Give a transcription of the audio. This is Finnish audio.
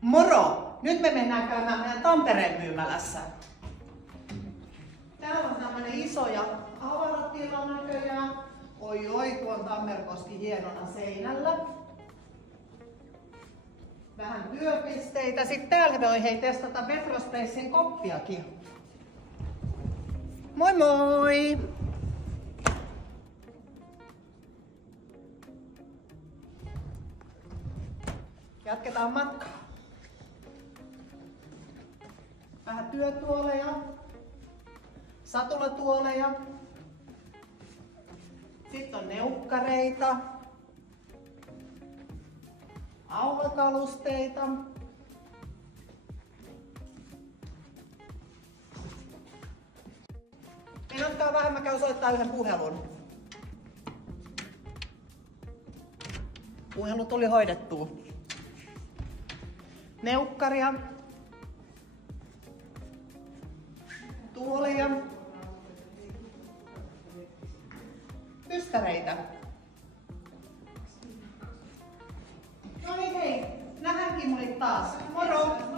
Moro! Nyt me mennään käymään meidän Tampereen myymälässä. Täällä on tämmönen iso ja avaratila näköjään. Oi, kun on Tammerkoski hienona seinällä. Vähän työpisteitä. Sitten täällä voi testata Metrospacein koppiakin. Moi moi! Jatketaan matkaa. Vähän työtuoleja, satulatuoleja. Sitten on neukkareita, aulakalusteita. Minutkaa vähän, mä käyn soittaa yhden puhelun. Puhelu tuli hoidettua. Neukkaria, tuoleja, ystäreitä. No niin hei, nähdään Kimulit taas. Moro!